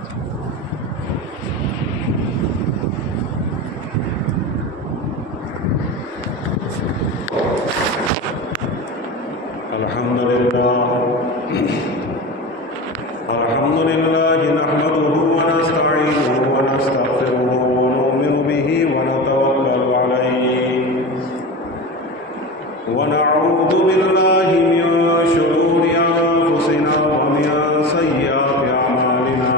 الحمد لله نحمده ونستعينه ونستغفره ونؤمن به ونتوكل عليه ونعوذ بالله من شرور أنفسنا ومن سيئات أعمالنا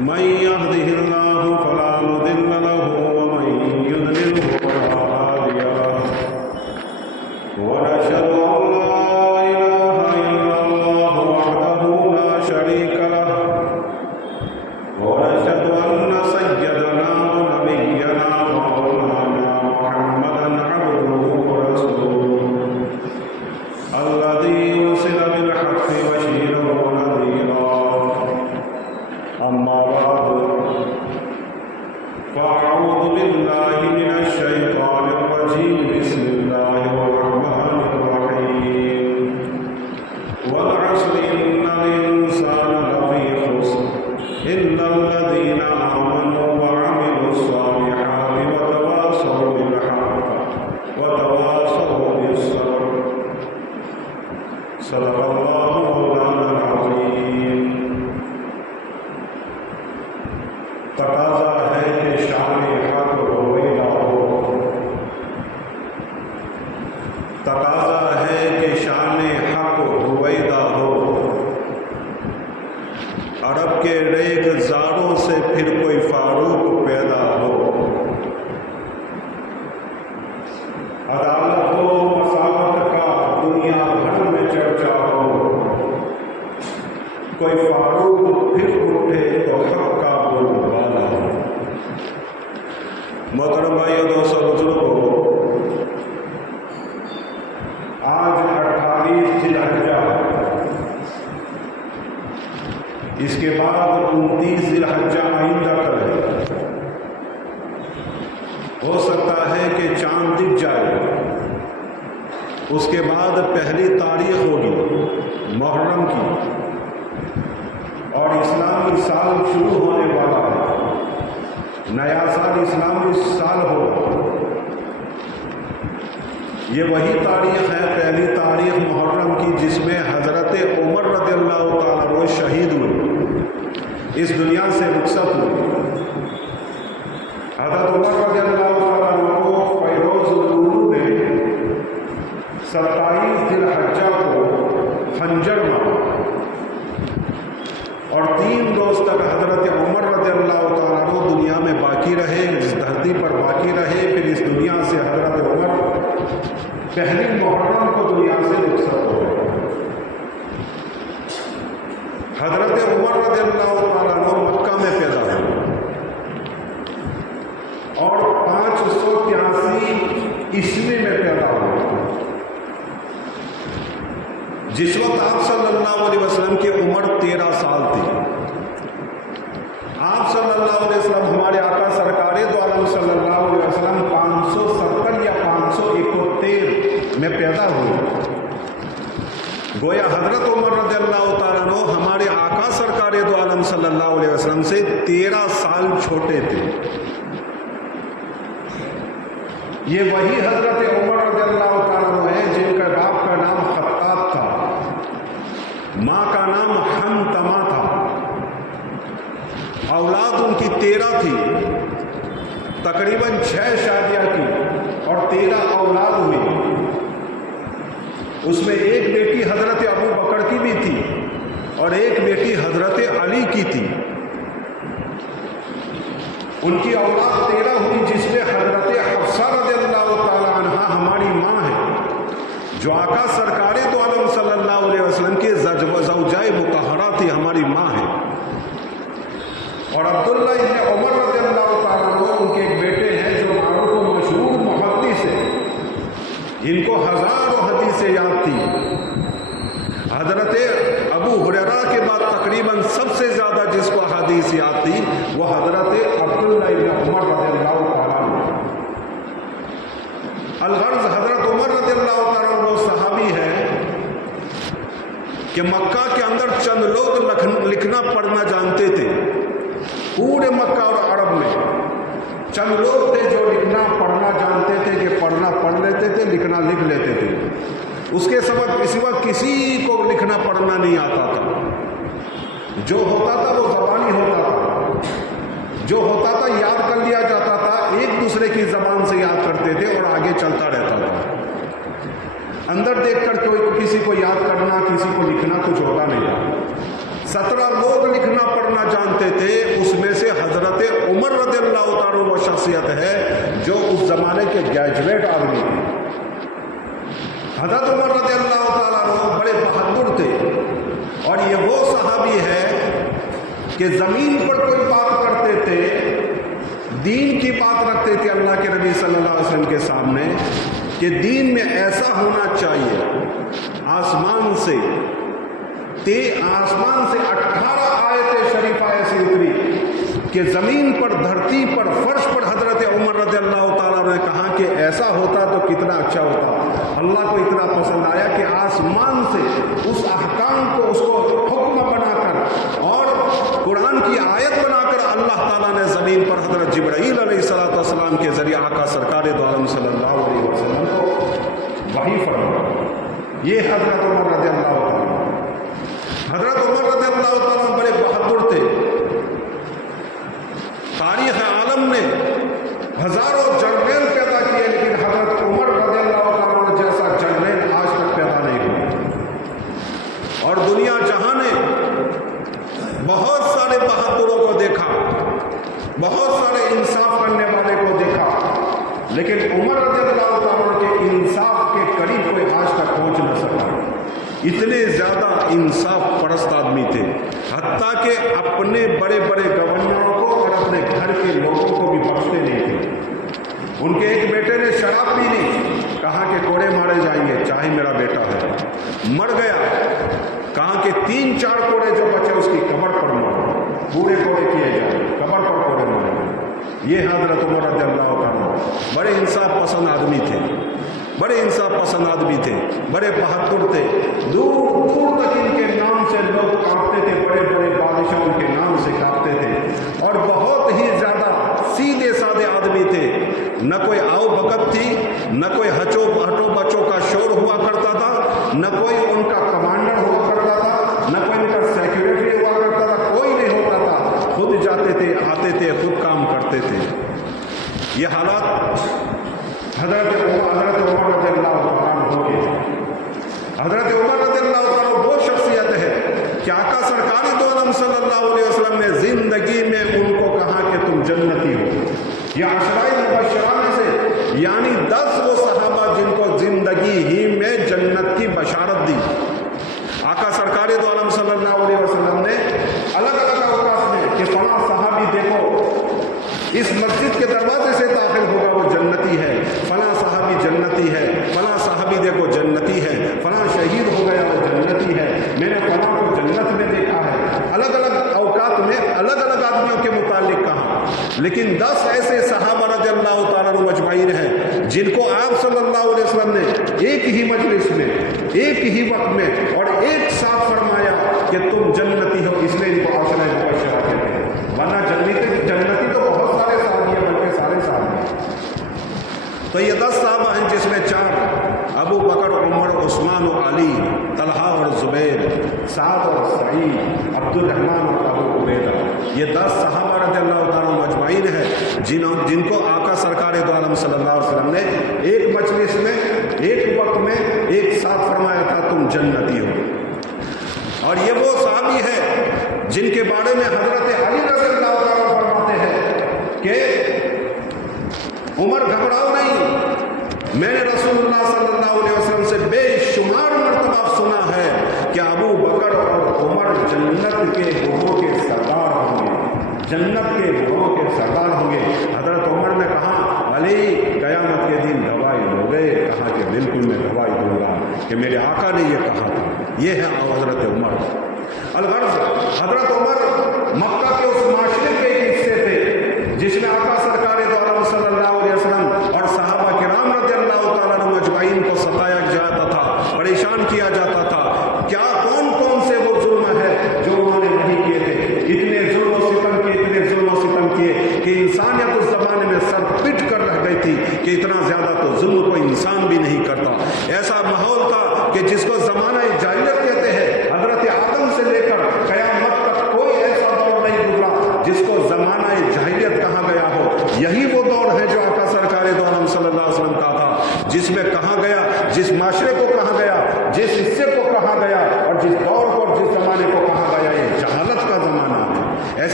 من يهده الله فلا مضل له ومن يضلله فلا هادي له ونشهد أن لا إله إلا الله وحده لا شريك له ونشهد أن سيدنا ونبينا ومولانا محمدا عبده ورسوله الذي أرسل بالحق بشيرا ونذيرا أما بعد فأعوذ بالله من الشيطان الرجيم بسم الله الرحمن الرحيم والعصر إن الإنسان لفي خسر إلا الذين آمنوا وعملوا الصالحات وتواصوا بالحق وتواصوا بالصبر صدق الله مولانا العظيم. تقاضا ہے کہ شان حق رویدہ ہو، تقاضا ہے کہ شان حق رویدہ ہو، عرب کے ریگ زاروں سے پھر کوئی فاروق پیدا ہو، عدالت و مساوات کا دنیا بھر میں چرچا ہو، کوئی فاروق پھر اٹھے تو حق کا بول بالا ہو. محترم بھائیو دوستو بزرگو، آج 28 ذی الحجہ، اس کے بعد 29 ذی الحجہ آئندہ کل ہے. ہو سکتا ہے کہ چاند دکھ جائے، اس کے بعد پہلی تاریخ ہوگی محرم کی، اور اسلامی سال شروع ہونے والا ہے. نیا سال اسلامی سال ہوگا. یہ وہی تاریخ ہے، پہلی تاریخ محرم کی، جس میں حضرت عمر رضی اللہ تعالیٰ عنہ شہید ہوئے، اس دنیا سے رخصت ہوئے. حضرت عمر رضی اللہ تعالیٰ عنہ کو فیروز العلوم نے 27 ذی الحجہ کو خنجر مارا، اور 3 روز تک حضرت عمر رضی اللہ تعالیٰ عنہ دنیا میں باقی رہے، اس دھرتی پر باقی رہے. پھر اس دنیا سے حضرت عمر پہلی محرم کو دنیا سے رخصت ہو گئے. حضرت عمر رضی اللہ تعالیٰ عنہ مکہ میں پیدا ہوئے اور 583 عیسوی میں پیدا ہوئے. جس وقت آپ صلی اللہ علیہ وسلم کی عمر 13 سال تھی. آپ صلی اللہ علیہ وسلم، ہمارے آقا سرکار دو عالم صلی اللہ علیہ وسلم 570 یا 571 میں پیدا ہوئے. گویا حضرت عمر رضی اللہ تعالیٰ عنہ ہمارے آقا سرکار دو عالم صلی اللہ علیہ وسلم سے 13 سال چھوٹے تھے. یہ وہی حضرت عمر رضی اللہ تعالیٰ عنہ ہیں جن کا باپ کا نام خطاب تھا، ماں کا نام حنتمہ تھا. اولاد ان کی 13 تھی، تقریباً 6 شادیاں کی اور 13 اولاد ہوئی. اس میں ایک بیٹی حضرت ابو بکر کی بھی تھی اور ایک بیٹی حضرت علی کی تھی. ان کی اولاد 13 ہوئی، جس میں حضرت حفصہ رضی اللہ تعالی عنہا ہماری ماں ہے، جو آقا سرکار دو عالم صلی اللہ علیہ وسلم کے زوجائے مطہرہ تھی، ہماری ماں ہے. اور عبداللہ ابن عمر رضی اللہ تعالیٰ عنہ ان کے ایک بیٹے ہیں جو معروف و مشہور محدث ہیں، جن کو ہزاروں حدیثیں یاد تھی. حضرت ابو ہریرہ کے بعد تقریباً سب سے زیادہ جس کو حدیث یاد تھی وہ حضرت عبداللہ ابن عمر رضی اللہ تعالیٰ عنہ. الغرض حضرت عمر رضی اللہ تعالیٰ عنہ صحابی ہے کہ مکہ کے اندر चंद लोग लिखना पढ़ना जानते थे। पूरे मक्का और अरब में चंद लोग थे जो लिखना पढ़ना जानते थे, कि पढ़ना पढ़ लेते थे, लिखना लिख लेते थे। उसके सिवा किसी को लिखना पढ़ना नहीं आता था। जो होता था वो ज़बानी होता था, जो होता था याद कर लिया जाता था, एक दूसरे की ज़बान से याद करते थे और आगे चलता रहता था। अंदर देखकर कोई किसी को याद करना, किसी को लिखना कुछ होता नहीं था। 17 लोग लिखना पढ़ना जानते थे, उसमें से हजरत उमर रज़ियल्लाहु ताला वो शख्सियत है जो उस जमाने के ग्रेजुएट आदमी थे। हजरत उमर रज़ियल्लाहु ताला बड़े बहादुर थे और ये वो सहाबी है कि ज़मीन पर कोई बात करते थे, दीन की बात रखते थे अल्लाह के नबी सल्लल्लाहु अलैहि वसल्लम के सामने कि दीन में ऐसा होना चाहिए। आसमान से 18 आयतें शरीफा ऐसी उतरी कि ज़मीन पर, धरती पर, फर्श पर हजरत उमर रज़ियल्लाहु ताला ने कहा कि ऐसा होता तो कितना अच्छा होता। अल्लाह को इतना पसंद आया कि आसमान से उस अहकाम को, उसको हुक्म बनाकर और कुरान की आयत बनाकर अल्लाह ताला ने ज़मीन पर हजरत जिब्राईल अलैहिस्सलातु वस्सलाम के ज़रिए आका सरकार दो आलम सल्लल्लाहु अलैहि वसल्लम को वही फरमाया। ये हजरत उमर रज़ियल्लाहु ताला, हजरत उमर रज़ियल्लाहु ताला बड़े बहादुर थे। तारीख़ आलम ने हजारों जनरल पैदा किए, लेकिन हजरत उमर रज़ियल्लाहु ताला जैसा जनरल आज तक पैदा नहीं हुआ। और दुनिया जहां ने बहुत सारे बहादुरों को देखा, बहुत सारे इंसाफ करने वाले को देखा, लेकिन उमर रज़ियल्लाहु ताला के इंसाफ के करीब कोई आज तक पहुंच न सका। इतने ज़्यादा इंसाफ परस्त आदमी थे, हत्ता कि अपने बड़े बड़े गवर्नरों को और अपने घर के लोगों को भी बख्शते नहीं थे। उनके एक बेटे ने शराब पी ली, कहा कि कोड़े मारे जाएंगे, चाहे मेरा बेटा है। मर गया, कहा कि 3-4 कोड़े जो बचे उसकी कब्र पर मारो, पूरे कोड़े किए जाए, कब्र पर कोड़े मारो। ये हजरत उमर रज़ियल्लाहु ताला बड़े इंसाफ पसंद आदमी थे, बड़े इंसाफ पसंद आदमी थे, बड़े बहादुर थे। दूर दूर तक इनके नाम से लोग कांपते थे, बड़े बड़े बादशाह उनके नाम से कांपते थे। और बहुत ही ज़्यादा सीधे साधे आदमी थे। न कोई आओ भगत थी, न कोई हटो बचो का शोर हुआ करता था, न कोई उनका कमांडर हुआ करता था, न कोई उनका सेक्रेटरी हुआ करता था, कोई नहीं होता था। खुद जाते थे, आते थे, खुद काम करते थे। ये हालात हजरत उमर रज़ियल्लाहु ताला हो गए। हजरत उमर रज़ियल्लाहु ताला वो शख्सियत है कि आका सरकार दो आलम सल्लल्लाहु अलैहि वसल्लम ने जिंदगी में उनको कहा कि तुम जन्नती हो। या अशराए मुबश्शरा में से, यानी 10 वो सहाबा जिनको जिंदगी ही में जन्नत की बशारत दी। आका सरकार दो आलम सल्लल्लाहु अलैहि वसल्लम ने अलग अलग अवकाश में कि फला सहाबी देखो इस मस्जिद के दरवाजे से दाखिल होगा वो जन्नती है, फला सहाबी जन्नती है, फला सहाबी देखो जन्नती है, फला शहीद हो गया वो जन्नती है, मैंने फला को जन्नत में देखा है। अलग अलग अवकात में अलग अलग आदमियों के मुतालिक कहा। लेकिन 10 ऐसे सहाबा रज़ियल्लाहु ताला अन्हुम अजमईन हैं जिनको आप सल्लल्लाहु अलैहि वसल्लम ने एक ही मजलिस में, एक ही वक्त में और एक साथ फरमाया कि तुम जन्नती हो, इसलिए इनको अशराए मुबश्शरा कहते हैं। वरना जन्नती तो बहुत सारे साहब हैं, बल्कि सारे साहब हैं। तो ये 10 साहबा हैं जिसमें 4 अबू बकर, उमर, उस्मान और अली, तलहा और जुबैर, साद और सईद, अब्दुल रहमान और अबू उबैदा। ये 10 सहाबा रज़ियल्लाहु ताला अजमईन है जिनको आका सरकार दो आलम सल्लल्लाहु अलैहि वसल्लम ने एक मजलिस में, एक वक्त में एक साथ फरमाया था तुम जन्नती हो। और ये वो सहाबी है जिनके बारे में हजरत अली रज़ियल्लाहु ताला फरमाते हैं कि उमर घबराओ नहीं, मैंने रसूलुल्लाह सल्लल्लाहु अलैहि वसल्लम से बेशुमार मर्तबा सुना है कि अबू बकर और उमर जन्नत के हुरों के सरदार होंगे, जन्नत के हुरों के सरदार होंगे। हजरत उमर ने कहा अली क़यामत के दिन गवाही दोगे? कहा कि बिल्कुल मैं गवाही दूंगा कि मेरे आका ने ये कहा था। ये है हजरत उमर। अलगर्ज़ हजरत उमर मक्का के उस माशरे के हिस्से थे जिसमें आका सरकार दो आलम सल्लल्लाहु अलैहि वसल्लम और सहाबा किराम रज़ियल्लाहु ताला अन्हुम अजमईन को सताया जाता था, परेशान किया जाता था। क्या कौन कौन से वो जुल्म है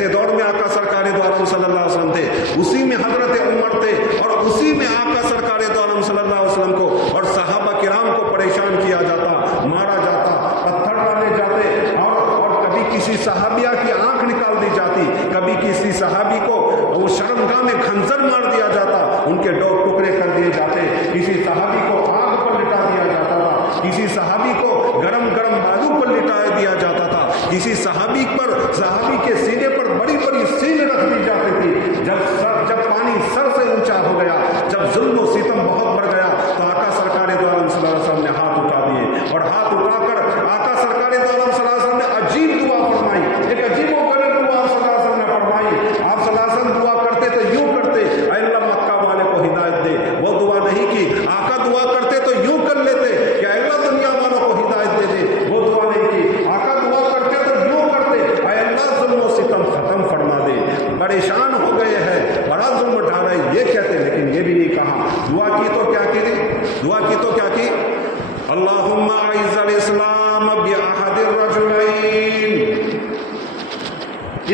जैसे दौर में आका सरकार दो आलम सल्लल्लाहु अलैहि वसल्लम थे, उसी में हजरत उमर थे, और उसी में आका सरकार दो आलम सल्लल्लाहु अलैहि वसल्लम को और सहाबा किराम को परेशान किया जाता, मारा जाता, पत्थर डाले जाते, और कभी किसी सहाबिया की आंख निकाल दी जाती, कभी किसी सहाबी को वो शर्मगाह में खंजर मार दिया जाता, उनके दो टुकड़े कर दिए जाते, किसी सहाबी को आग पर लिटा दिया जाता था, किसी सहाबी को गरम गरम बालू पर लिटा दिया जाता था, किसी सहाबी के सीने पर बड़ी बड़ी सील रख दी जाती थी। जब पानी सर से ऊंचा हो गया, जब जुल्म और सितम बहुत बढ़ गया, तो आका सरकार दो आलम सल्लल्लाहु अलैहि वसल्लम ने हाथ उठा दिए, और हाथ उठाकर आका सरकार दो आलम सल्लल्लाहु अलैहि वसल्लम ने अजीब दुआ फरमाई, एक अजीब और गरीब दुआ आप सल्लल्लाहु अलैहि वसल्लम ने फरमाई। आप सल्लल्लाहु अलैहि वसल्लम दुआ करते तो यूं करते, ऐ अल्लाह मक्का वाले को हिदायत दे, वो दुआ नहीं की। आका दुआ करते तो यूं कर लेते कि ऐ अल्लाह दुनिया वालों को हिदायत दे दे, वो दुआ नहीं की। आका दुआ करते तो यूं करते, ऐ अल्लाह जुल्म सितम खत्म फरमा दे, परेशान हो गए हैं, बड़ा जुल्म उठा रहे, ये कहते, लेकिन ये भी नहीं कहा। दुआ की तो क्या की? दुआ की तो क्या की? अल्लाहुम्मा अइज़्ज़िल इस्लाम बिअहदिर रजुलैन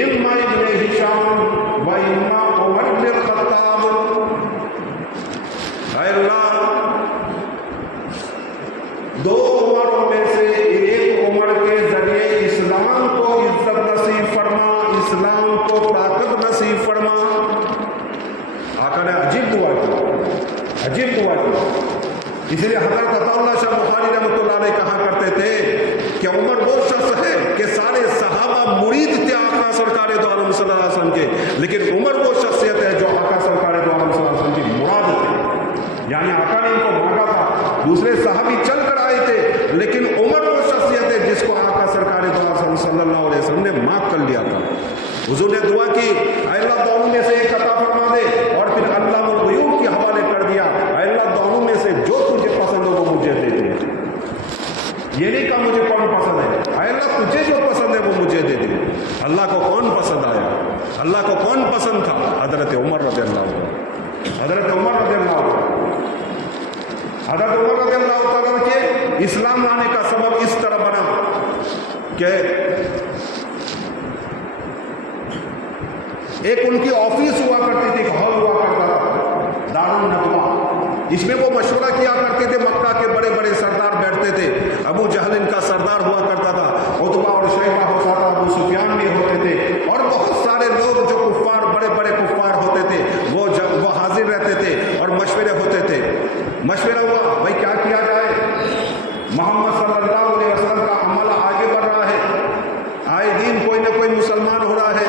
इम्मा इब्न हिशाम व इम्मा उमर बिन खत्ताब। ऐ अल्लाह, दो उमरों में से एक उमर के जरिए इस्लाम को इज्जत नसीब फरमा, इस्लाम को ताकत नसीब फरमा। आका ने अजीब दुआ की, अजीब दुआ की। इसलिए हज़रत अताउल्लाह शाह बुखारी रहमतुल्लाह अलैह कहा करते थे कि उमर वो शख्स है कि सारे सहाबा मुरीद थे आका सरकार दो आलम सल्लल्लाहु अलैहि वसल्लम के, लेकिन उमर वो शख्सियत है जो आका सरकार दो आलम सल्लल्लाहु अलैहि वसल्लम की मुराद थे। यानी आका ने इनको मांगा था, दूसरे सहाबी चल कर आए थे, लेकिन उमर वो शख्सियत है जिसको आका सरकार दो आलम सल्लल्लाहु अलैहि वसल्लम ने माफ कर लिया था। हुजूर ने दुआ की, अल्लाह दोनों में से एक अता फरमा दे, और फिर अल्लाहुल गुयूब के हवाले कर दिया, अल्लाह दोनों में से जो तुझे पसंद हो वो मुझे दे दे। ये नहीं कहा मुझे कौन पसंद है, अल्लाह तुझे जो पसंद है वो मुझे दे दे। अल्लाह को कौन पसंद आया? अल्लाह को कौन पसंद था? हजरत उमर रज़ियल्लाहु अन्हु। हजरत उमर रज़ियल्लाहु अन्हु, हजरत उमर रज़ियल्लाहु अन्हु के इस्लाम लाने का सबब इस तरह बना कि एक उनकी ऑफिस हुआ करती थी, हॉल हुआ करता था दारुल नदवा, इसमें वो मशवरा किया करते थे। मक्का के बड़े बड़े सरदार बैठते थे, अबू जहल इनका सरदार हुआ करता था, उतबा और शैबा होता था, अबू सुफियान भी होते थे, और बहुत सारे लोग जो कुफ्फार, बड़े बड़े कुफ्फार होते थे, वो हाजिर रहते थे और मशवरे होते थे। मशवरा हुआ, भाई क्या किया जाए, मोहम्मद सल्लल्लाहु अलैहि वसल्लम का अमल आगे बढ़ रहा है, आए दिन कोई ना कोई मुसलमान हो रहा है,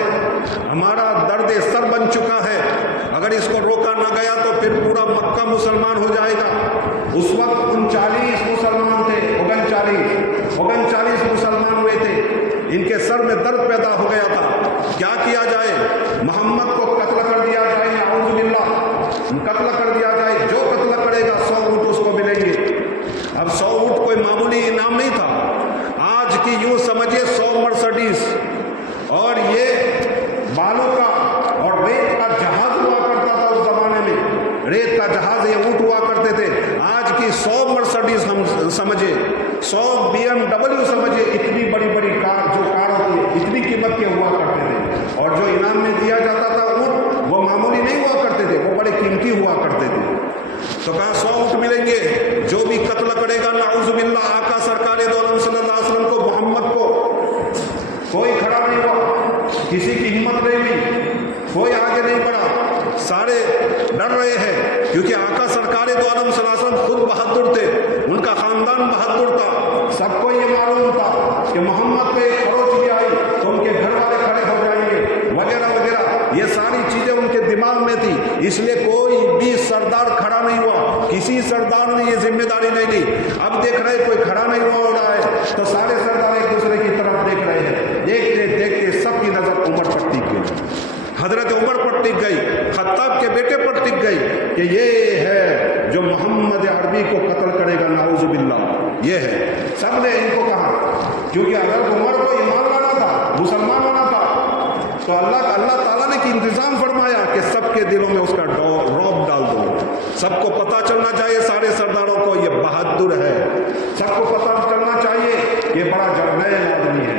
हमारा दर्द सर बन चुका है, अगर इसको रोका ना गया तो फिर पूरा मक्का मुसलमान हो जाएगा। उस वक्त 39 मुसलमान थे, 39 मुसलमान हुए थे, इनके सर में दर्द पैदा हो गया था। क्या किया जाए? मोहम्मद को कत्ल कर दिया जाए, नाऊज़ु बिल्लाह, कत्ल कर दिया जाए, जो कत्ल करेगा 100 ऊँट उसको मिलेंगे। अब 100 ऊँट कोई मामूली इनाम नहीं था, आज की यूं समझिए 100 मर्सिडीज, और ये बालू का और रेत का जहाज हुआ करता था उस जमाने में, रेत का जहाज, ये ऊँट हुआ करते थे। आज की 100 मर्सिडीज हम समझे, 100 BMW समझे, इतनी बड़ी बड़ी कार, जो कार होती है इतनी कीमत के हुआ करते थे, और जो इनाम में दिया जाता था ऊँट, वो मामूली नहीं हुआ करते थे, वो बड़े कीमती हुआ करते थे। तो कहा 100 ऊँट मिलेंगे, जो भी कत्ल करेगा नाऊज़ु बिल्लाह आका सरकार दो आलम सल्लल्लाहु अलैहि वसल्लम को, मोहम्मद को, कोई खड़ा नहीं हुआ, किसी की हिम्मत नहीं हुई, कोई आगे नहीं बढ़ा, सारे डर रहे हैं, क्योंकि आका सरकार दो आलम सल्लल्लाहु अलैहि वसल्लम खुद बहादुर थे, उनका खानदान बहादुर था, सबको ये मालूम था कि मोहम्मद पे खरोच भी आई तो उनके घर वाले खड़े हो जाएंगे, वगैरह वगैरह, ये सारी चीजें उनके दिमाग में थी। इसलिए कोई भी सरदार खड़ा नहीं हुआ, किसी सरदार ने ये जिम्मेदारी नहीं ली। अब देख रहे कोई खड़ा नहीं हो रहा है, तो सारे सरदार एक दूसरे की तरफ देख रहे हैं, देखते देखते सबकी नजर उमर पर टिक गई, हजरत उमर पर टिक गई, खत्ताब के बेटे पर टिक गई कि ये है जो मोहम्मद अरबी को कत्ल करेगा, नाऊज़ु बिल्लाह, ये है। सब ने इनको कहा, क्योंकि हजरत उमर को ईमान लाना था, मुसलमान होना था, तो अल्लाह ताला ने कि इंतजाम फरमाया कि सबके दिलों में उसका रौब डाल दो, सबको पता चलना चाहिए, सारे सरदारों को ये बहादुर है, सबको पता चलना चाहिए ये बड़ा जर्नैल आदमी है।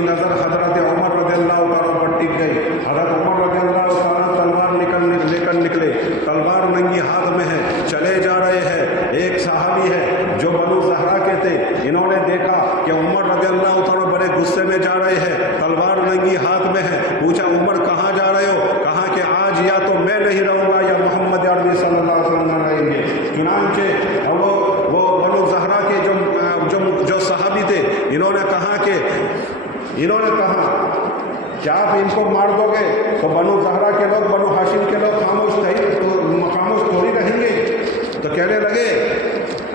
की नज़र हज़रत उमर रज़ियल्लाहु ताला पर टिक गई। हज़रत उमर रज़ियल्लाहु ताला तलवार लेकर निकले, तलवार नंगी हाथ में है, चले जा रहे हैं। एक सहाबी है जो बनु ज़हरा के थे, इन्होंने देखा कि उमर रज़ियल्लाहु ताला बड़े गुस्से में जा रहे हैं, तलवार नंगी हाथ में है। पूछा, उमर कहाँ जा रहे हो? कहा कि आज या तो मैं नहीं रहूँगा या मोहम्मद अरबी सल्लल्लाहु अलैहि वसल्लम रहेंगे। चुनांचे वो बनु ज़हरा के जो सहाबी थे, इन्होंने कहा कि आप इनको मार दोगे तो बनु ज़हरा के लोग, बनु हाशिम के लोग खामोश थोड़ी रहेंगे। तो कहने लगे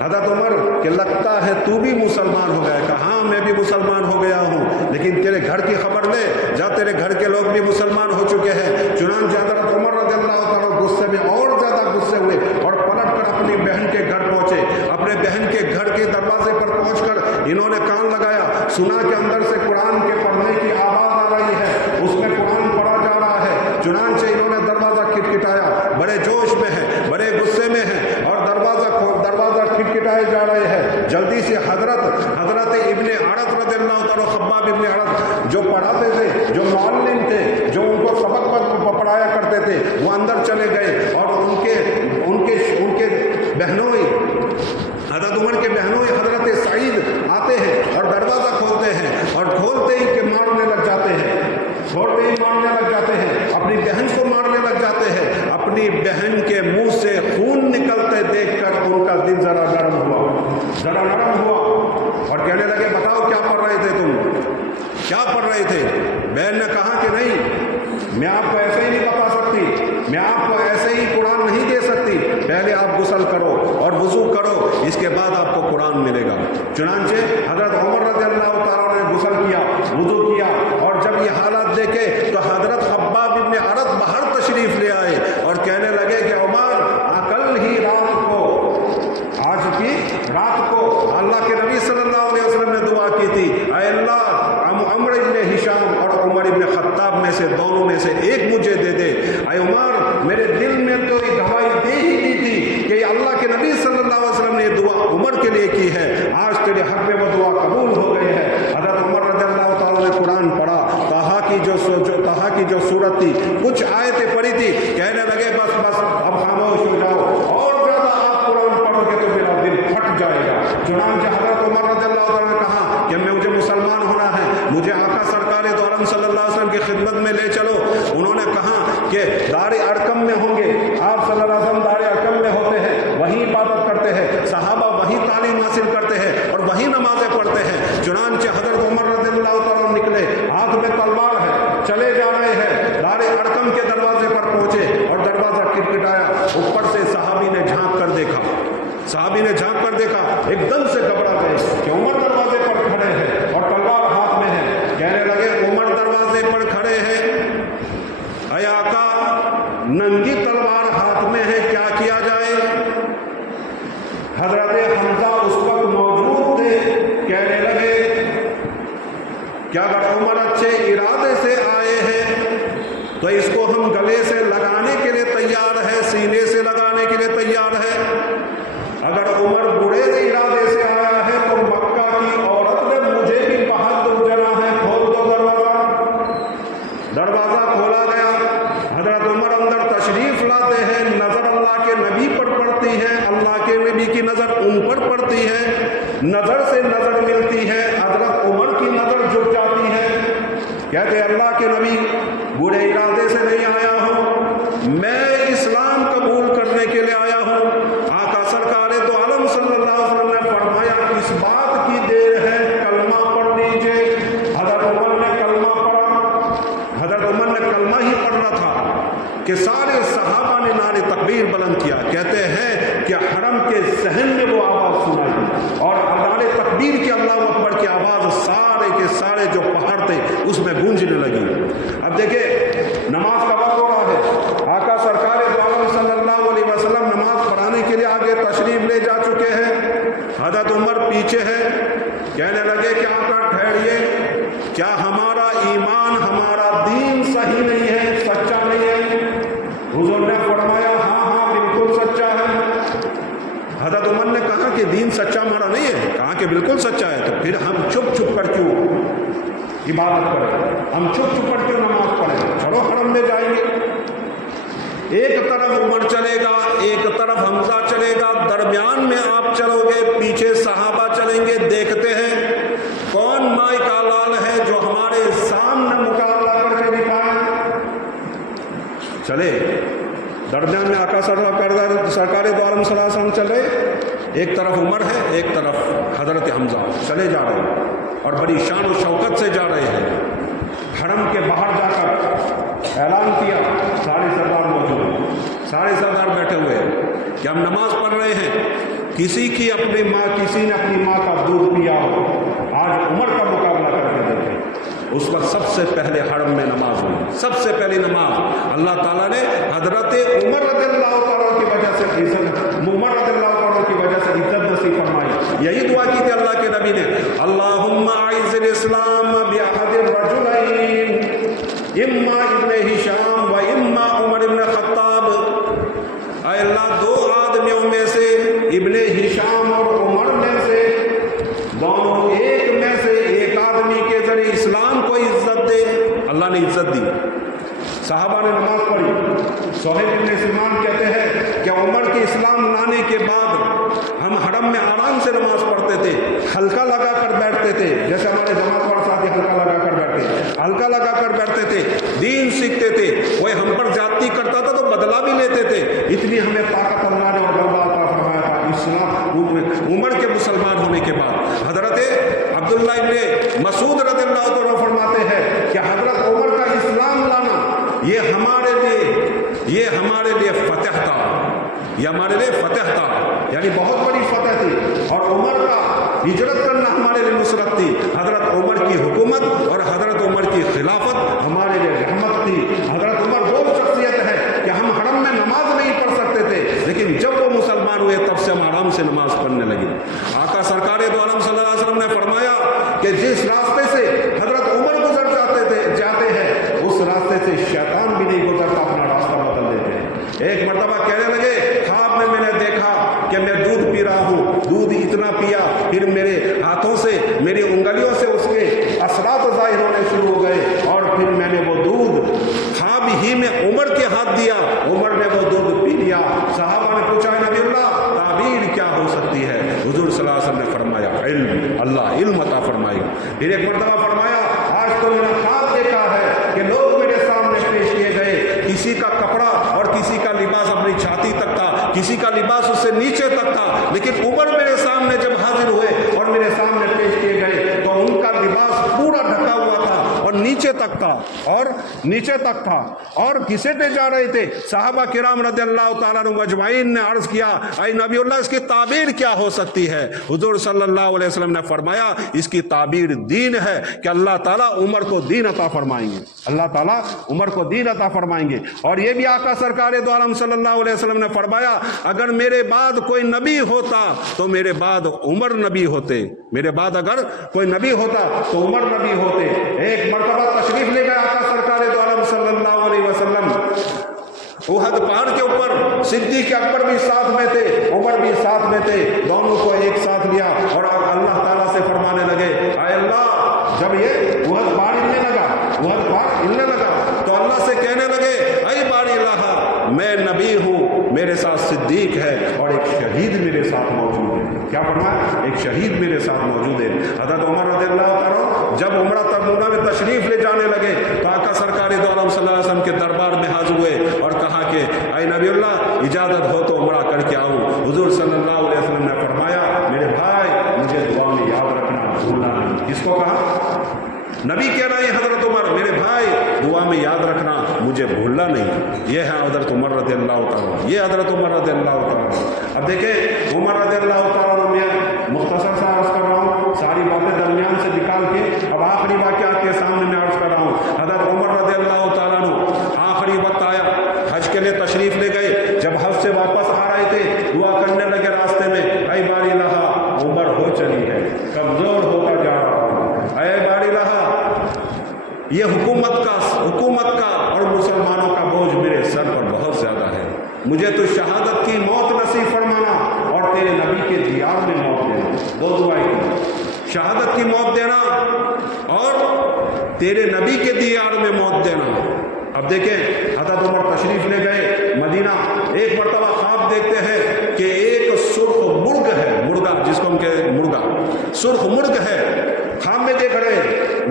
हज़रत उमर कि लगता है तू भी मुसलमान हो गया। कहा हाँ, मैं भी मुसलमान हो गया हूँ, लेकिन तेरे घर की खबर ले जा, तेरे घर के लोग भी मुसलमान हो चुके हैं। चुनांचे हज़रत उमर रज़ियल्लाहु ताला गुस्से में और ज़्यादा गुस्से हुए और पलट कर अपनी बहन के घर पहुँचे। अपने बहन के घर के दरवाजे पर पहुँचकर इन्होंने कान लगाया, सुना कि अंदर से कुरान के पढ़ने की आवाज़ आ रही है, उसमें कुरान पढ़ा जा रहा है। चुनांचे इन्होंने दरवाज़ा खटखटाया, बड़े जोश में है, बड़े गुस्से में है और दरवाज़ा खटखटाए जा रहे हैं। जल्दी से हजरत इब्ने अरत रज़ियल्लाहु ताला, खब्बाब इब्ने अरत जो पढ़ाते थे, जो मुअल्लिम थे, जो उनको सबक पढ़ाया करते थे, वो अंदर चले गए और उनके बहनोई, हज़रत उमर के बहनोई हज़रत सईद आते हैं और दरवाज़ा खोलते हैं और खोलते ही के मारने लग जाते हैं, अपनी बहन को मारने लग जाते हैं। अपनी बहन के मुंह से खून निकलते देखकर उनका दिल जरा नरम हुआ और कहने लगे, बताओ क्या पढ़ रहे थे तुम, क्या पढ़ रहे थे? बहन ने कहा कि नहीं, मैं आपको ऐसे ही नहीं बता सकती, मैं आपको ऐसे ही कुरान नहीं दे सकती, पहले आप गुस्ल करो और वुज़ू करो, इसके बाद आपको कुरान मिलेगा। चुनांचे हज़रत उमर रज़ियल्लाहु ताला ने गुस्ल किया, वुज़ू किया और जब ये हालात देखे तो हज़रत खब्बाब इब्ने अरत बाहर तशरीफ़ ले आए और कहने लगे कि उमर, कल ही आज की रात को अल्लाह के नबी सल्लल्लाहु अलैहि वसल्लम ने दुआ की थी, ऐ अल्लाह अम्र इब्ने हिशाम और उमर इब्ने खत्ताब में से दोनों में से एक मुझे दे दे। ऐ उमर, मेरे दिल में तो ये गवाही दे ही दी थी कि अल्लाह के नबी सल्लल्लाहु अलैहि वसल्लम ने दुआ उमर के लिए की है, आज तेरे हक में वो दुआ कबूल हो गई है। हज़रत उमर रज़ियल्लाहु ताला ने कुरान पढ़ा, ताहा की जो सूरत थी, कुछ आयतें पढ़ी थी, कहने लगे बस अब खामोश हो जाओ, और ज़्यादा आप कुरान पढ़ोगे तो मेरा दिल फट जाएगा। चुनांचे हज़रत उमर रज़ियल्लाहु ताला ने कहा कि मुझे मुसलमान होना है, मुझे आका सरकार दो आलम सल्लल्लाहु अलैहि वसल्लम की खिदमत में ले चलो। उन्होंने कहा कि दार अरकम में होंगे, आप सल्लल्लाहु अलैहि वसल्लम दार अरकम में होते हैं, वहीं इबादत करते हैं, सहाबा वहीं तालीम हासिल करते हैं और वहीं नमाजें पढ़ते हैं। चुनांचे हज़रत उमर रज़ियल्लाहु ताला निकले, हाथ में तलवार है, चले जा रहे हैं, दार अरकम के दरवाजे पर पहुंचे और दरवाजा खटखटाया। ऊपर से सहाबी ने झांक कर देखा, एकदम से घबरा गए कि उमर दरवाजे पर खड़े हैं और तलवार हाथ में है। कहने लगे, उमर दरवाजे पर खड़े हैं, ऐ आका, नंगी तलवार हाथ में है, क्या किया जाए? हजरत हमजा उस वक्त मौजूद थे। कहने लगे कि अगर उमर अच्छे इरादे से आए हैं तो इसको हम गले से लगाने के लिए तैयार है, सीने से लगाने के लिए तैयार है। अगर उमर बुरे इरादे से आया है तो मक्का की औरत ने मुझे भी बहादुर जना है, खोल दो दरवाजा खोला गया। हजरत उमर अंदर तशरीफ लाते हैं, नजर अल्लाह के नबी पर पड़ती है, अल्लाह के नबी की नजर उन पर पड़ती है, नजर से नजर मिलती है, हजरत उमर की नजर झुक जाती है। कहते अल्लाह के नबी, बुरे इरादे से नहीं आया हूं, मैं इस्लाम कबूल करने के लिए आया हूं। आका सरकार तो आलम सल्लल्लाहु अलैहि वसल्लम ने फरमाया, इस बात की देर है, कलमा पढ़ लीजिए। हजरत उमर ने कलमा पढ़ा, हजरत उमर ने कलमा ही पढ़ना था कि सारे सहाबा ने नारे तकबीर बुलंद किया। कहते हैं कि हरम के सहन में वो आवाज़ सुनाई और नारे तकबीर की, अल्लाहु अकबर की आवाज़ सारे के सारे जो पहाड़ थे उसमें गूंजने लगी। अब देखिए, नमाज का वक्त हो रहा है, आका सरकार दो आलम सल्लल्लाहु अलैहि वसल्लम नमाज पढ़ाने के लिए आगे तशरीफ ले जा चुके हैं। हजरत उमर पीछे है। कहने लगे कि आका ठहरिए, क्या हमारा ईमान, हमारा दीन सही नहीं है, सच्चा नहीं है? हुजूर ने फरमाया, हाँ बिल्कुल सच्चा है। हजरत उमर ने कहा कि दीन सच्चा हमारा नहीं है? कहा कि बिल्कुल सच्चा है। तो फिर हम छुप कर क्यों? इबादत करें, हम छुप छुप कर क्यों नमाज पढ़ें, चलो हरम में जाएंगे। एक तरफ उमर चलेगा, एक तरफ हमजा चलेगा, दरमियान में आप चलोगे, पीछे सहाबा चलेंगे। देखते हैं कौन माई का लाल है जो हमारे सामने मुकाबला करके दिखाए। चले, दरमियान में आका सरकार दो आलम सल्लल्लाहु अलैहि वसल्लम चले, एक तरफ उमर है, एक तरफ हजरत हमजा चले जा रहे हैं और बड़ी शान और शौकत से जा रहे हैं। हरम के बाहर जाकर ऐलान किया, सारे सरदार मौजूद हैं, सारे सरदार बैठे हुए हैं कि हम नमाज पढ़ रहे हैं। किसी की अपनी माँ, किसी ने अपनी माँ का दूध पिया हो, आज उमर का मुकाबला करके देखें। उस वक्त सबसे पहले हरम में नमाज हुई, सबसे पहली नमाज अल्लाह ताला ने हजरत उमर रज़ियल्लाहु ताला की वजह से इज्जत नसीब फरमाई। यही दुआ की थी अल्लाह के नबी ने, अल्लाहुम्मा आइज़िल इस्लाम बिअहदिर रजुलैन इम्मा इब्ने हिशाम व इम्मा उमर इब्ने खत्ताब। ऐ अल्लाह, दो आदमियों में से, इब्ने हिशाम और उमर में से, दोनों एक में से एक आदमी के जरिए इस्लाम को इज्जत दे। अल्लाह ने इज्जत दी। साहबा ने नमाज पढ़ी। सोहेब इब्ने सिमान कहते हैं कि उमर के इस्लाम लाने के बाद हम हरम में आराम से नमाज पढ़ते थे, हल्का लगा कर बैठते थे, जैसे हमारे जमात वाले साथी हल्का लगा कर बैठते, हल्का लगा कर बैठते थे, दीन सीखते थे। वही हम पर ज्यादती करता था तो बदला भी लेते थे। इतनी हमें ताकत अल्लाह ने और गलबा अता फरमाया था इस्लाम उमर के मुसलमान होने के बाद। हजरत अब्दुल्ला इब्ने मसूद रज़ियल्लाहु अन्हु फरमाते हैं कि हजरत उमर का इस्लाम लाना ये हमारे लिए फतह था, ये हमारे लिए फतह था, यानी बहुत बड़ी फतह थी। और उमर का हिजरत करना हमारे लिए नुसरत थी। हजरत उमर की हुकूमत और हजरत उमर की खिलाफत हमारे लिए रहमत थी। हजरत उमर वो शख्सियत है कि हम हरम में नमाज नहीं पढ़ सकते थे, लेकिन जब वो मुसलमान हुए तब से हम आराम से नमाज पढ़ने लगे। आका सरकार दो आलम सल्लल्लाहु अलैहि वसल्लम ने फरमाया कि जिस रास्ते से हजरत उमर गुजर जाते हैं उस रास्ते से शैतान भी नहीं गुजरता, अपना रास्ता बदल देते हैं। एक मर्तबा कहने लगे, ख्वाब में मैंने देखा कि मैं दूध पी रहा हूँ, दूध इतना पिया, फिर मेरे हाथों से, मेरी उंगलियों से उसके असरात जाहिर होने शुरू हो गए, और फिर मैंने वो दूध ख्वाब ही में उमर के हाथ दिया, उमर ने वो दूध पी लिया। सहाबा ने पूछा, नबीउल्लाह, ताबीर क्या हो सकती है? हुजूर सल्लल्लाहु अलैहि वसल्लम ने फरमाया, इल्म, अल्लाह इल्म अता फरमाएगा। फिर एक मर्तबा फरमाया, आज तो मैंने ख्वाब देखा है कि लोग मेरे सामने पेश किए गए, किसी का कपड़ा और किसी का लिबास अपनी छाती तक था, किसी का लिबास उससे नीचे तक था, लेकिन उमर मेरे सामने जब हाजिर हुए और मेरे सामने पेश किए गए तो उनका लिबास पूरा ढका हुआ था और नीचे तक था और घिसेटे जा रहे थे। साहबा किराम रज़ियल्लाहु ताला अन्हुम अजमाइन ने अर्ज किया, ऐ नबीउल्लाह, इसकी ताबीर क्या हो सकती है? हुजूर सल्लल्लाहु अलैहि वसल्लम ने फरमाया, इसकी ताबीर दीन है कि अल्लाह ताला उमर को दीन अता फरमाएंगे, अल्लाह ताला उमर को दीन अता फरमाएंगे। और ये भी आका सरकार दो आलम सल्लल्लाहु अलैहि वसल्लम ने फरमाया, अगर मेरे बाद कोई नबी होता तो मेरे बाद उमर नबी होते, मेरे बाद अगर कोई नबी होता तो उमर नबी होते। एक मर्तबा तशरीफ ले गए आका सरकार दो आलम सल्लल्लाहु अलैहि वसल्लम उहद पहाड़ के ऊपर। सिद्दीक़ अकबर भी साथ में थे, उमर भी साथ में थे, दोनों को एक साथ लिया और अल्लाह ताला से फरमाने लगे, आए अल्लाह, जब ये उहद पहाड़ हिलने लगा तो अल्लाह से कहने लगे, ऐ बारी अल्लाह, मैं नबी हूँ, मेरे साथ सिद्दीक है और एक शहीद मेरे साथ मौजूद है। क्या फरमाया? एक शहीद मेरे साथ मौजूद है। हज़रत उमर रज़ियल्लाहु अन्हु जब उमरा तबूका में तशरीफ ले जाने लगे तो आका सरकार दो आलम सल्लल्लाहु अलैहि वसल्लम के दरबार में हाजिर हुए और कहा कि ऐ नबीउल्लाह, इजाज़त हो तो उमरा करके आऊँ। हुजूर सल्लल्लाहु अलैहि वसल्लम ने फरमाया, मेरे भाई, मुझे दुआ में याद रखना, भूलना नहीं। किसको कहा? नबी कह रहे हैं हजरत उमर, मेरे भाई, दुआ में याद रखना, मुझे भूलना नहीं। ये है हजरत उमर रज़ियल्लाहु ताला, ये हजरत उमर रज़ियल्लाहु ताला। अब देखें, उमर रज़ियल्लाहु ताला में मुख्तसर सा अर्ज कर रहा हूँ, सारी बातें दरमियान से निकाल के अब आखिरी वाक़या के सामने मैं अर्ज कर रहा हूँ। हजरत उमर रज़ियल्लाहु ताला आखिरी वक्त आया, हज के लिए तशरीफ ले गए। जब हज से वापस आ रहे थे, दुआ करने लगे रास्ते में, ऐ बारी लहा, उम्र हो चली है, कमजोर होता जा रहा हूँ, ऐ बारी लहा, ये हुकूमत का और मुसलमानों का बोझ मेरे सर पर बहुत ज्यादा है। मुझे तो शहादत की मौत नसीब फरमाना और तेरे नबी के दियार में मौत देना। दो दुआएं की, शहादत की मौत देना और تیرے نبی کے دیار میں موت دینا۔ اب دیکھیں حضرت عمر تشریف لے گئے مدینہ، ایک مرتبہ خواب دیکھتے ہیں کہ ایک سرخ مرغ ہے، مرغا جس کو ہم کہتے ہیں مرغا، سرخ مرغ ہے، خواب میں دیکھ رہے،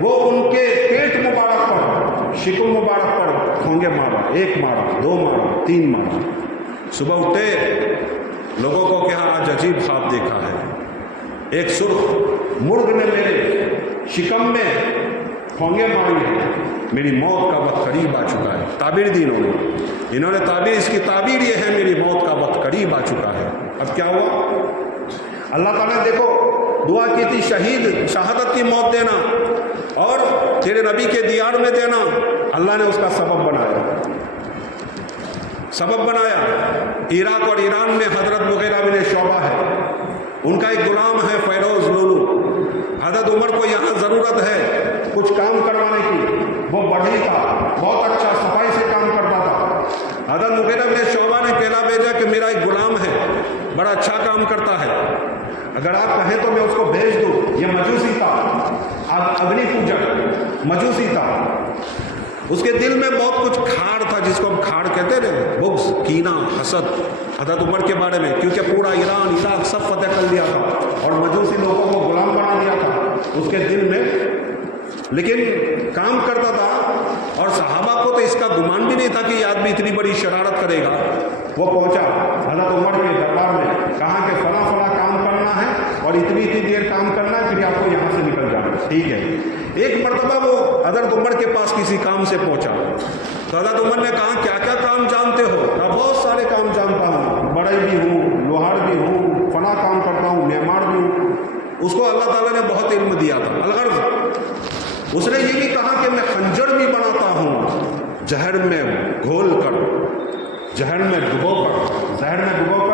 وہ ان کے پیٹ مبارک پر، شکم مبارک پر کھونگے مارا، ایک مارا، دو مارا، تین مارا۔ صبح اٹھتے لوگوں کو کہا آج عجیب خواب دیکھا ہے، ایک سرخ مرغ نے میرے شکم میں کھونگے ماری ہیں، میری موت کا وقت قریب آ چکا ہے۔ تعبیر دی انہوں نے تعبیر، اس کی تعبیر یہ ہے میری موت کا وقت قریب آ چکا ہے۔ اب کیا ہوا؟ اللہ تعالیٰ نے دیکھو دعا کی تھی شہادت کی موت دینا اور تیرے نبی کے دیار میں دینا، اللہ نے اس کا سبب بنایا۔ عراق اور ایران میں حضرت مغیرہ بن شعبہ ہے، ان کا ایک غلام ہے فیروز لولو۔ حضرت عمر کو یہاں ضرورت ہے کچھ کام کروانے کی، وہ بڑھئی تھا، بہت اچھا صفائی سے کام کرتا تھا۔ حضرت مغیرہ بن شعبہ نے کہلا بھیجا کہ میرا ایک غلام ہے، بڑا اچھا کام کرتا ہے، اگر آپ کہیں تو میں اس کو بھیج دوں۔ یہ مجوسی تھا، اگنی پوجک مجوسی تھا، اس کے دل میں بہت کچھ کھاڑ تھا، جس کو ہم کھاڑ کہتے تھے، بغض، کینہ، حسد حضرت عمر کے بارے میں، کیونکہ پورا ایران عراق سب فتح کر لیا تھا اور مجوسی لوگوں کو غلام بنا دیا تھا اس کے دل میں، لیکن کام کرتا تھا۔ اور صحابہ کو تو اس کا گمان بھی نہیں تھا کہ یہ آدمی اتنی بڑی شرارت کرے گا۔ وہ پہنچا حضرت عمر کے دربار میں، کہا کہ فلاں فلاں کام کرنا ہے اور اتنی دیر کام کرنا ہے، پھر آپ کو یہاں سے نکل جانا ہے، ٹھیک ہے۔ ایک مرتبہ وہ حضرت عمر کے پاس کسی کام سے پہنچا تو حضرت عمر نے کہا کیا کیا کام جانتے ہو؟ کہا بہت سارے کام جانتا ہوں، بڑھئی بھی ہوں، لوہار بھی ہوں، فلاں کام کرتا ہوں، معمار بھی ہوں۔ اس کو اللہ تعالیٰ نے بہت علم دیا تھا۔ الغرض اس نے یہ بھی کہا کہ میں خنجر بھی بناتا ہوں، زہر میں گھول کر، زہر میں ڈبو کر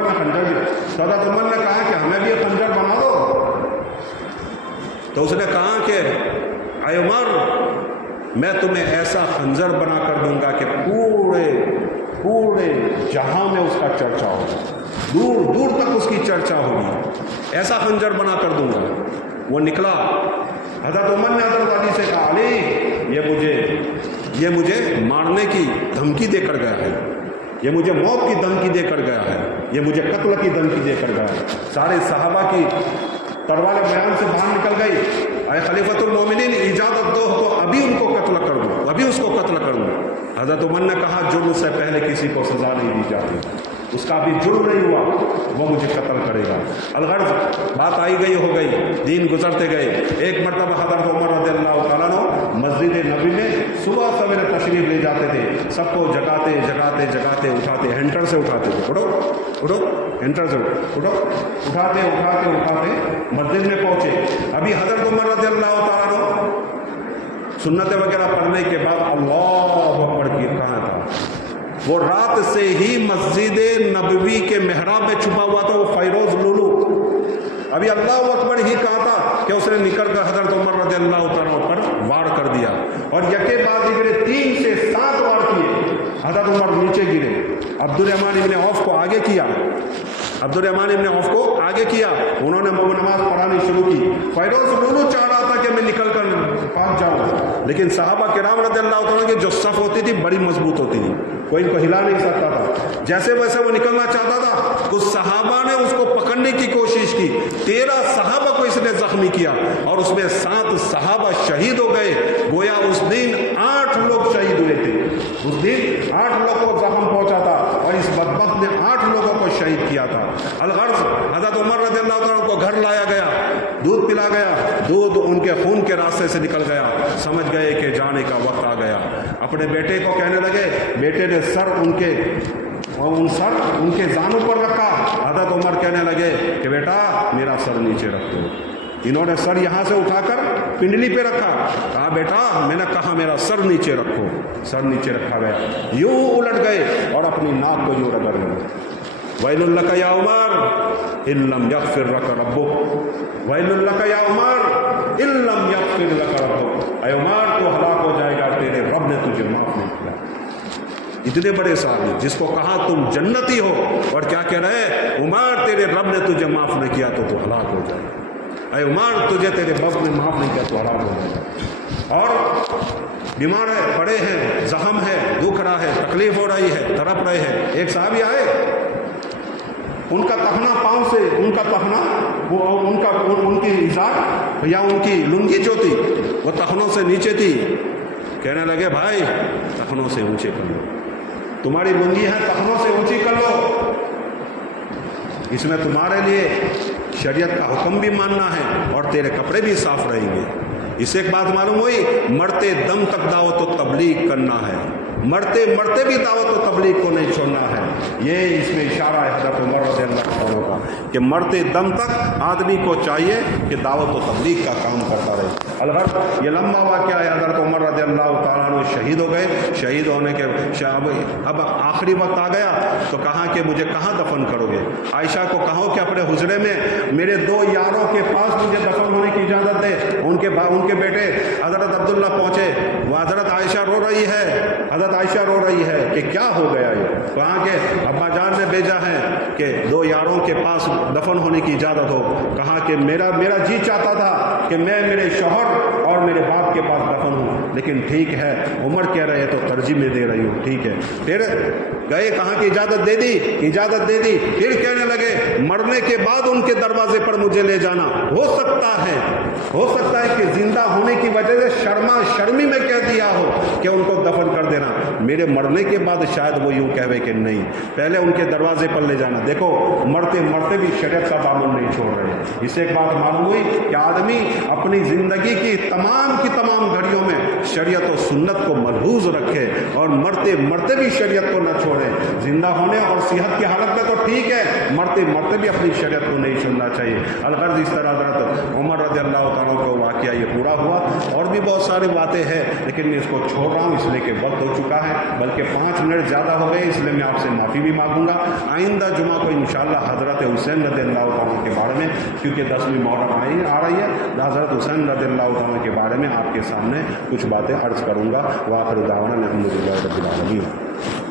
میں خنجر بھی۔ تو حضرت عمر نے کہا کہ ہمیں بھی خنجر بنا دو۔ تو اس نے کہا کہ اے عمر، میں تمہیں ایسا خنجر بنا کر دوں گا کہ پورے جہاں میں اس کا چرچا ہوگا، دور دور تک اس کی چرچا ہوگی، ایسا خنجر بنا کر دوں گا۔ وہ نکلا، حضرت عمر نے حضرت علی سے کہا علی یہ مجھے مارنے کی دھمکی دے کر گیا ہے، یہ مجھے موت کی دھمکی دے کر گیا ہے، یہ مجھے قتل کی دھمکی دے کر گیا ہے۔ سارے صحابہ کی تلوار بیان سے باہر نکل گئی، اے خلیفۃ المومنین اجازت دو تو ابھی ان کو قتل کر دوں، ابھی اس کو قتل کر دوں۔ حضرت عمر نے کہا جرم سے پہلے کسی کو سزا نہیں دی جاتی، اس کا بھی جرم نہیں ہوا، وہ مجھے قتل کرے گا۔ الغرض بات آئی گئی ہو گئی، دین گزرتے گئے۔ ایک مرتبہ حضرت عمر رضی اللہ تعالیٰ عنہ مسجد نبی میں صبح سویرے تشریف لے جاتے تھے، سب کو جگاتے اٹھاتے، ہینٹر سے اٹھاتے تھے، اٹھو ہینٹر سے اٹھاتے مسجد میں پہنچے۔ ابھی حضرت عمر رضی اللہ تعالیٰ عنہ سنت وغیرہ پڑھنے کے بعد اللہ اکبر کی کہا تھا، وہ رات سے ہی مسجد نبوی کے محراب میں چھپا ہوا تھا وہ فیروز لولو، ابھی اللہ اکبر ہی کہا تھا کہ اس نے نکل کر حضرت عمر رضی اللہ تعالیٰ پر وار کر دیا اور یکے بعد گرے 3 سے 7 وار کیے۔ حضرت عمر نیچے گرے، عبد الرحمن ابن عوف کو آگے کیا، انہوں نے نماز پڑھانی شروع کی۔ فیروز لولو چاہ رہا تھا کہ میں نکل کر پاس جاؤں، لیکن صحابہ کرام رضی اللہ تعالیٰ کی جو صف ہوتی تھی بڑی مضبوط ہوتی تھی، کوئی ان کو ہلا نہیں سکتا تھا۔ جیسے ویسے وہ نکلنا چاہتا تھا، کچھ صحابہ نے اس کو پکڑنے کی کوشش کی، 13 صحابہ کو اس نے زخمی کیا اور اس میں 7 صحابہ شہید ہو گئے۔ گویا اس دن 8 لوگ شہید ہوئے تھے، اس دن 8 لوگوں کو زخم پہنچا تھا اور اس بدبخت نے 8 لوگوں کو شہید کیا تھا۔ الغرض حضرت عمر رضی اللہ عنہ کو گھر لایا گیا، دودھ پلا گیا، دودھ ان کے خون کے راستے سے نکل گیا، سمجھ گئے کہ جانے کا وقت آ گیا۔ اپنے بیٹے کو کہنے لگے، بیٹے نے سر ان کے زانوں پر رکھا۔ حضرت عمر کہنے لگے کہ بیٹا میرا سر نیچے رکھ دو۔ انہوں نے سر یہاں سے اٹھا کر پنڈلی پہ رکھا، کہا بیٹا میں نے کہا میرا سر نیچے رکھو، سر نیچے رکھا گیا، یوں الٹ گئے اور اپنی ناک کو یوں رگڑ گئے۔ ویل لک یا عمر ان لم یغفر لک ربک، ویل لک یا عمر ان لم یغفر لک ربک، اے عمر تو ہلاک ہو جائے گا، تیرے رب نے تجھے معاف نہیں کیا۔ اتنے بڑے صحابی جس کو کہا تم جنتی ہو اور کیا کہہ رہے، عمر تیرے رب نے تجھے معاف نہیں کیا تو ہلاک ہو جائے گا، اے عمر تجھے تیرے رب نے معاف نہیں کیا تو ہلاک ہو جائے گا۔ اور بیمار ہے، پڑے ہیں، زخم ہے، دکھ رہا ہے، تکلیف ہو رہی ہے، تڑپ رہے ہیں. ایک صحابی آئے، ان کا تخنا پاؤں سے، ان کا تخنا ان کی ازار یا ان کی لنگی جو تھی وہ تخنوں سے نیچے تھی. کہنے لگے بھائی تخنوں سے اونچے کر لو، تمہاری لنگی ہے تخنوں سے اونچی کر لو، اس میں تمہارے لیے شریعت کا حکم بھی ماننا ہے اور تیرے کپڑے بھی صاف رہیں گے. اس سے ایک بات معلوم ہوئی، مرتے دم تک دعوت و تبلیغ کرنا ہے، مرتے مرتے بھی دعوت و تبلیغ کو نہیں چھوڑنا ہے. یہ اس میں اشارہ ہے حضرت عمر رضی اللہ عنہ کا کہ مرتے دم تک آدمی کو چاہیے کہ دعوت و تبلیغ کا کام کرتا رہے. الغرض یہ لمبا واقعہ ہے. حضرت عمر رضی اللہ تعالیٰ عنہ شہید ہو گئے. شہید ہونے کے اب آخری وقت آ گیا تو کہا کہ مجھے کہاں دفن کرو گے؟ عائشہ کو کہو کہ اپنے حجرے میں میرے 2 یاروں کے پاس مجھے دفن ہونے کی اجازت دے. ان کے بیٹے حضرت عبداللہ پہنچے، وہ حضرت عائشہ رو رہی ہے، حضرت عائشہ رو رہی ہے کہ کیا ہو گیا یہ؟ کہا کہ ابا جان نے بھیجا ہے کہ 2 یاروں کے پاس دفن ہونے کی اجازت ہو. کہا کہ میرا جی چاہتا تھا کہ میں میرے شوہر اور میرے باپ کے پاس دفن ہوں، لیکن ٹھیک ہے عمر کہہ رہے تو ترجیح میں دے رہی ہوں، ٹھیک ہے. پھر گئے، کہاں کی اجازت دے دی، اجازت دے دی. پھر کہنے لگے مرنے کے بعد ان کے دروازے پر مجھے لے جانا. ہو سکتا ہے کہ زندہ ہونے کی وجہ سے شرمی میں کہہ دیا ہو کہ ان کو دفن کر دینا. میرے مرنے کے بعد شاید وہ یوں کہوے کہ نہیں، پہلے ان کے دروازے پر لے جانا. دیکھو مرتے مرتے بھی شریعت کا دامن نہیں چھوڑ رہے. اس سے ایک بات معلوم ہوئی کہ آدمی اپنی زندگی کی تمام گھڑیوں میں شریعت و سنت کو ملحوظ رکھے اور مرتے مرتے بھی شریعت کو نہ چھوڑے. زندہ ہونے اور صحت کی حالت میں تو ٹھیک ہے، مرتے مرتے بھی اپنی شریعت کو نہیں چھوڑنا چاہیے. الغرض اس طرح حضرت عمر رضی اللہ تعالیٰ کو واقعہ یہ پورا ہوا. اور بھی بہت ساری باتیں ہیں لیکن میں اس کو چھوڑ رہا ہوں اس لیے کہ وقت ہو چکا ہے، بلکہ 5 منٹ زیادہ ہو گئے، اس لیے میں آپ سے معافی بھی مانگوں گا. آئندہ جمعہ کو انشاءاللہ حضرت حسین رضی اللہ تعالیٰ کے بارے میں، کیونکہ 10ویں محرم آ رہی ہے، حضرت حسین رضی اللہ تعالیٰ کے بارے میں آپ کے سامنے کچھ باتیں عرض کروں گا. وآخر دعوانا الحمدللہ رب العالمین.